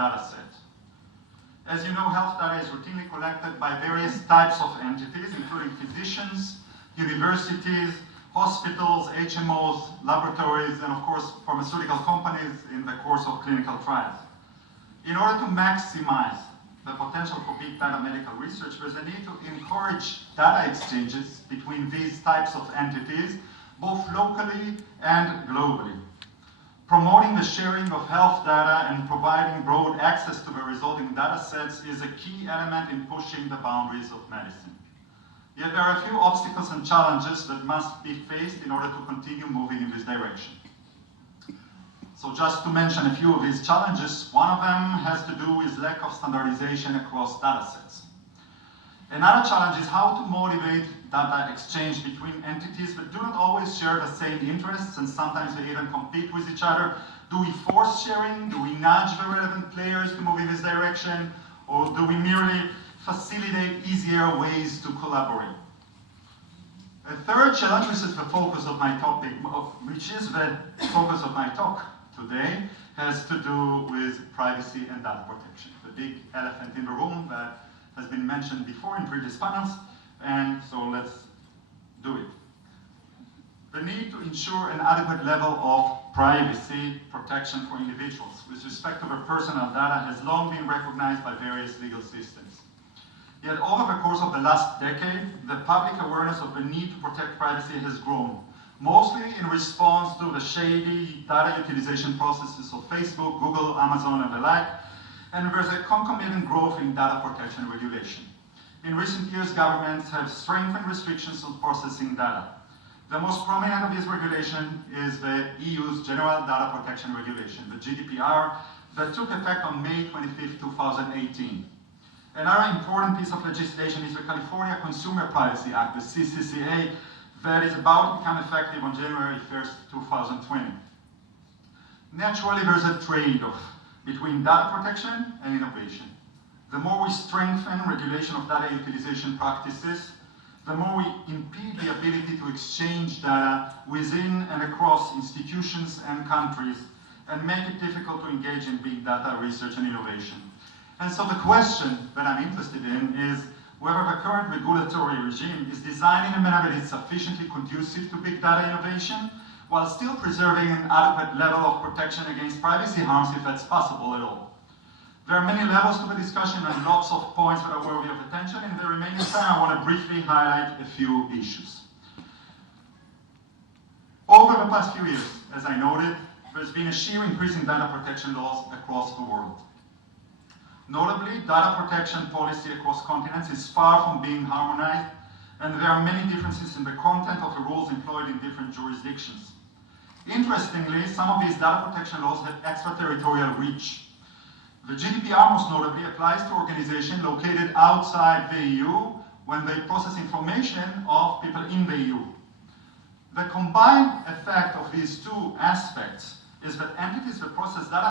data set. As you know, health data is routinely collected by various types of entities, including physicians, universities, hospitals, HMOs, laboratories, and of course, pharmaceutical companies in the course of clinical trials. In order to maximize the potential for big data medical research, there's a need to encourage data exchanges between these types of entities, both locally and globally. Promoting the sharing of health data and providing broad access to the resulting data sets is a key element in pushing the boundaries of medicine. Yet there are a few obstacles and challenges that must be faced in order to continue moving in this direction. So just to mention a few of these challenges, one of them has to do with lack of standardization across data sets. Another challenge is how to motivate data exchange between entities that do not always share the same interests, and sometimes they even compete with each other. Do we force sharing? Do we nudge the relevant players to move in this direction? Or do we merely facilitate easier ways to collaborate? A third challenge, which is the focus of my talk today, has to do with privacy and data protection. The big elephant in the room that has been mentioned before in previous panels, and so let's do it. The need to ensure an adequate level of privacy protection for individuals with respect to their personal data has long been recognized by various legal systems. Yet over the course of the last decade, the public awareness of the need to protect privacy has grown, mostly in response to the shady data utilization processes of Facebook, Google, Amazon, and the like, and there's a concomitant growth in data protection regulation. In recent years, governments have strengthened restrictions on processing data. The most prominent of these regulations is the EU's General Data Protection Regulation, the GDPR, that took effect on May 25, 2018. Another important piece of legislation is the California Consumer Privacy Act, the CCPA, that is about to become effective on January 1, 2020. Naturally, there's a trade-off between data protection and innovation. The more we strengthen regulation of data utilization practices, the more we impede the ability to exchange data within and across institutions and countries and make it difficult to engage in big data research and innovation. And so the question that I'm interested in is whether the current regulatory regime is designed in a manner that is sufficiently conducive to big data innovation while still preserving an adequate level of protection against privacy harms, if that's possible at all. There are many levels to the discussion and lots of points that are worthy of attention. In the remaining time, I want to briefly highlight a few issues. Over the past few years, as I noted, there's been a sheer increase in data protection laws across the world. Notably, data protection policy across continents is far from being harmonized, and there are many differences in the content of the rules employed in different jurisdictions. Interestingly, some of these data protection laws have extraterritorial reach. The GDPR most notably applies to organizations located outside the EU when they process information of people in the EU. The combined effect of these two aspects is that entities that process data